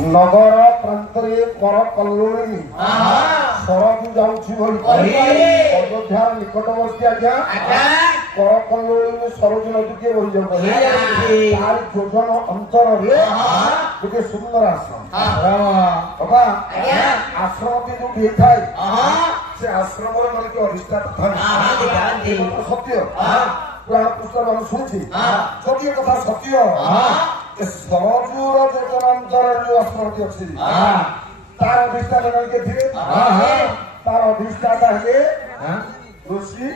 नगर प्रांतरे कर कल्लोणी सरजू जाऊँगी अयोध्यार निकटवर्ती आज्ञा कर कल्लोणी सरजू नदी के बही जाऊँ योजन अंतर गोटे सुंदर आश्रम बाबा आश्रम जो थाए से आश्रम मानक अधिष्ठाता था सत्य पुराण पुस्तक हम शुणुची सत्य कथा सत्य सरजूर योजनांतर जो आश्रम अच्छी तार अधिष्ठाता मानके थे तार अधिष्ठाता है ऋषि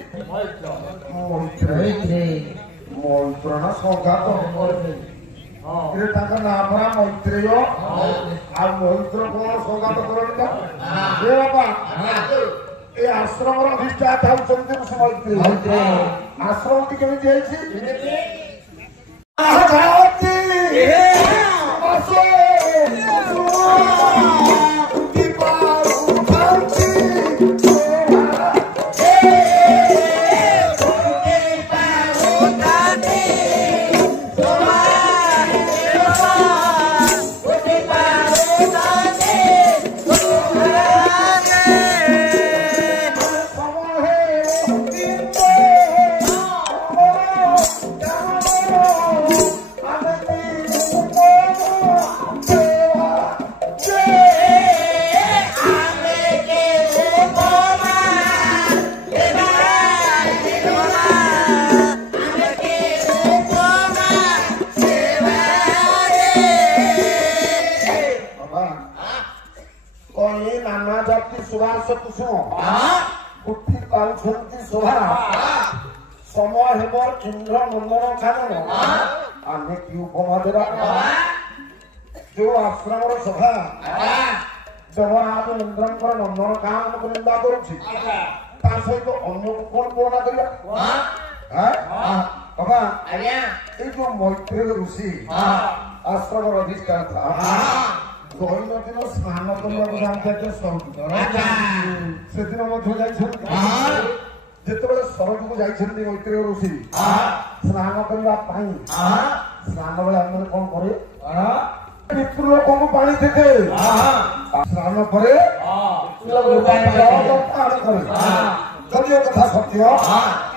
मैत्र ना सौगात ना पड़ा मैत्रेय आ मैत्र कौन सौगात कर बाबा ए आश्रम अधिष्ठाता होती ऋषि मैत्रेय आश्रम की केमी सुभाष कुसुम उठी पाँच शोभा समय हेब इंद्र नंदन खानन आमे कि उपमा देवा जो आश्रम सभा जगन्नाथ इंद्र नंदन कानन को निंदा करुछि सहित अन्य को कौन तुलना करिया बाबा ये जो मैत्रेय ऋषि आश्रम अधिष्ठाता दैन दिन स्नान करने से दिन जिते सरजू को जाइए मैत्रेय ऋषि स्नान करने स्नान बेले आम कौन करे पितृ लोक को पानी देते स्नान करे जदि कथा सत्य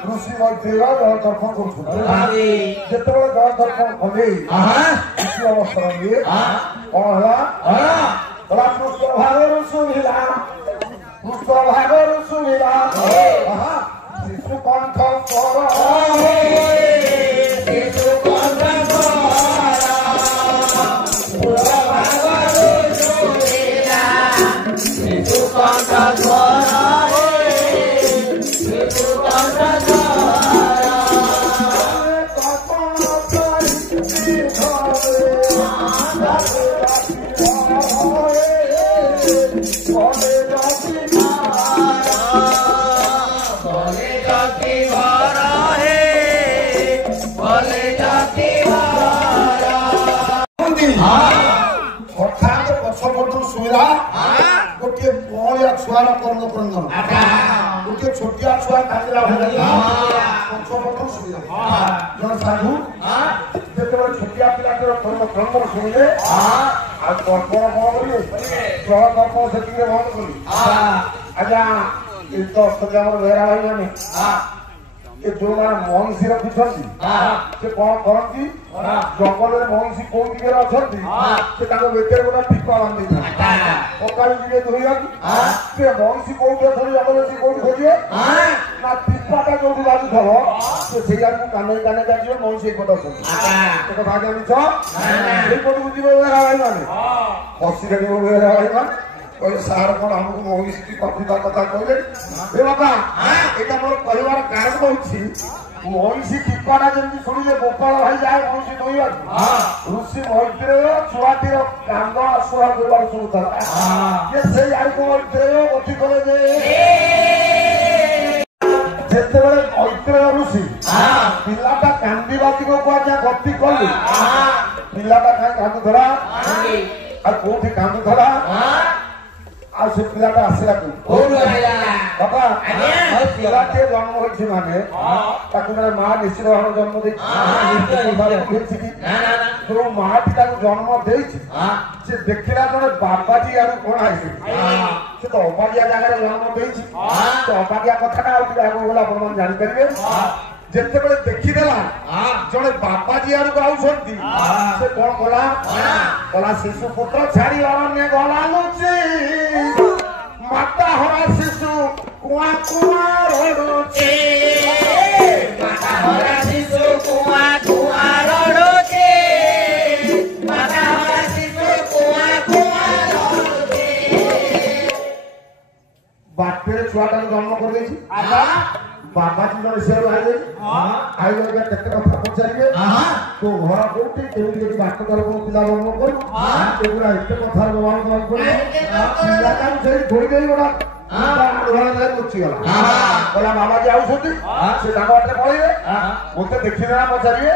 ऋषि मैत्रेय जल तर्पण करते जल तर्पण कले अवसर में कौन है पुष्प भागर सुविधा पुष्प भागर सुविधा शिशु कंठ गोटे बड़िया छुआर कर्म क्रंदन गोटे छोटिया छुआ काटिला पछपटू सुविधा जन साधु जो छोटिया पिलाटर कर्म क्रंदन शुणिले आज तर्पण कौन करेंगे जल तर्पण से बंद करी आज्ञा ये तो बेहरा भाई मैंने जो महिषी रखुंट से कौन करती जंगल में महिषी कौन दिखे अच्छा से बेटे गोटे टीपा बांधी पका जी धोया से महिषी कौटी अच्छा जंगल से कौटी खोजे ना टीपाटा जो बाजू थो से काने काने काटे महिषी एक कथा मिछ को जी बेहरा भाई मैंने हसी काटे बेहरा भाई मैंने कहे सार कौन हमको महिषी कथिता कथा कहले बाबा यहाँ मोर कहवार कारण हूँ महिषी टीपाटा जमी शुणिले गोपाल भाई जाए महिषी धोवा ऋषि मैत्रेय छुआटीर कांद आसुआ देवार शुणुता से मैत्रेय गति कले जिते मैत्रेय ऋषि पिलाटा कांदा दिगक आज्ञा गति कले पिलाटा कहीं कांदुला कौटी कांदुला आ से पिलाटा आसला बापा पिलाटे जन्म होइछि माने ताकु मां निश्चित भाव जन्म देछि जो माटी ताकु जन्म देछि से देखिला जने बाबाजी आरु कोन आइछि से तो अपागिया जगह जन्म देछि तो अपागिया कथाटा आउति आगु होला आपण जानि परिबे जेते बेले देखि देला जने बाबाजी आरु आउछंती से कोन कोला शिशु पुत्र छाड़ी अरण्य गला लुची माता हरा शिशु कुआ कुआ रोडुचे माता हरा शिशु कुआ कुआ रोडुचे माता हरा शिशु कुआ कुआ रोडुचे बाटे छुआटा जन्म कर देछि बाबाजी जने से आइले आइले केते कथा पचारिबे तो घर कोठी केउटी केटी बाट कर को पिला जन्म करू एगुरा एते कथा व्यवहार कर पड़े पिला काम से थोड़ी देई बडा उदाहरण लुचि गला बोला बाबाजी आउछथि से दागटे पळिबे मोते देखि ना पचारिबे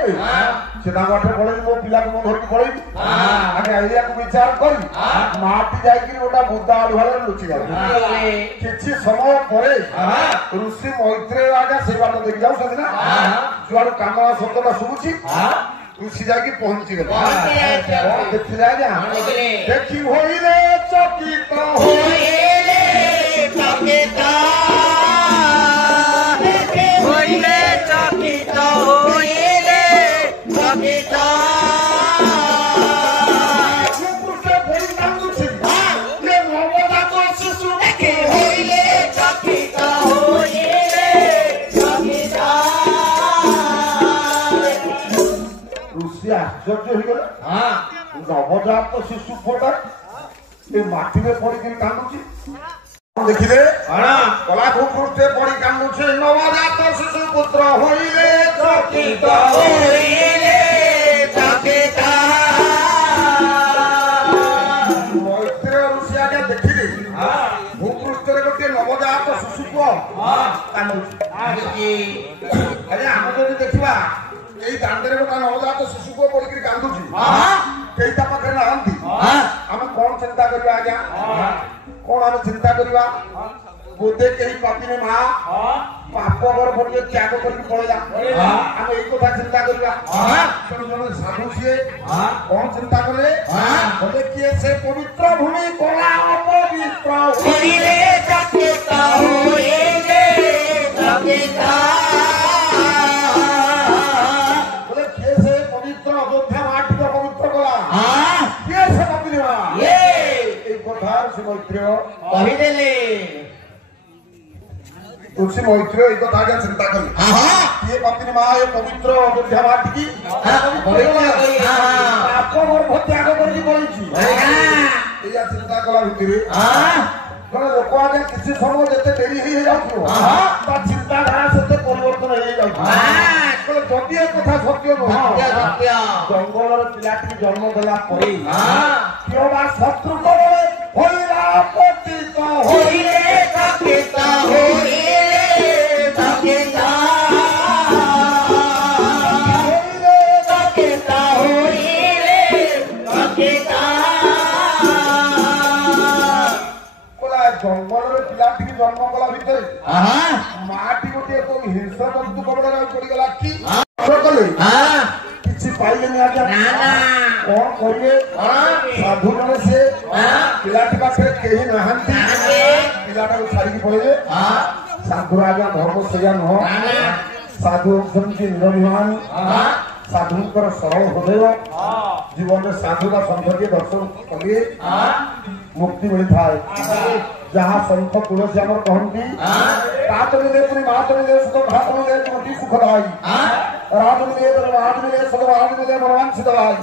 से दागटे पळि मो पिला को धरि पळि आगे आइया को विचार करी माटी जाई कि ओटा बुद्धा आलुवाले लुचि गला किछि समय परे ऋषि मैत्रेय आगे से बात देखि जाउ छथि ना जुआर कामना शब्दटा सुबुछि ऋषि जाकी पहुंची गले देखि जा देखि होइले चकित होइले चकित होइले चकित होइले चकित आश्चर्य हो गले नवजात शिशु फोटा ए माटी में पड़ी के कांदुची देखिले कला भूपृष्ठे पड़ी कांदुची नवजात शिशु पुत्र होइले चकित होइले चकित मैत्रेय ऋषि आगे देखिले भूपृष्ठे गोटे नवजात शिशु को कांदुची अरे हम जदि देखिबा एई दांडरे गोटा नवजात शिशु को पड़ी के कांदुची केइता पाखे नांती हम कोन चिंता करबा आज्ञा कोन हम चिंता करबा बोधे केही पापिने मां पाप बर पड़िए त्याग करके पळला हम एई कथा चिंता करबा जने साधु छे कोन चिंता करे बोले किए से पवित्र भूमि कोला अपवित्र होइले चकित होइले चकित कहिदेले तुलसी मैत्रेय एक कथा के चिंता करी ये पत्नी मां ये पवित्र अयोध्या माटी की आपको मोर त्याग करके बोलछि एया चिंता कला भितरे जने लोक आगे किसी समय जते देरी ही जाउथो ता चिंता धारा सते परिवर्तन हे जाउथो बोले जदि ए कथा सत्य न सत्य जंगलर पिलाटी जन्म देला परे क्यों बा शत्रु को होइला पतित होइले चकित होइले चकित होइले चकित होइले चकित कोला जंगलर पिलाटी जन्म कला भितरे माटी गोटे तो हिंसा जंतु कबडा पड़ी गला कि कले किछि पाइले नि आज्ञा ना कोन करिए साधु जने से पिलाटी पाखे केही नहंती पिलाटा को छाड़ी के पड़े साधु राजा धर्म सया न साधु संति निरभिमान साधुकर सरल हृदय जीवन में साधु का संत के दर्शन करिए मुक्ति मिली थाए जहाँ संत तुलसी आमर कहती तात मिले पुरी मात मिले सुख भात मिले तुमती सुखदाई राज मिले सदवाज मिले मनवांछित भाई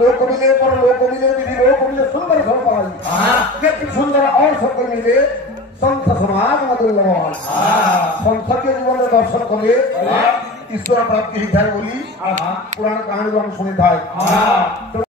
लोक मिले पर लोक मिले विधि लोक मिले सुंदर फल पाई व्यक्ति सुंदर और सब मिले संत समाज मधुर लगवान संत के जीवन में दर्शन कले ईश्वर प्राप्ति ही थाए बोली पुराण कहानी हम सुनी थाए।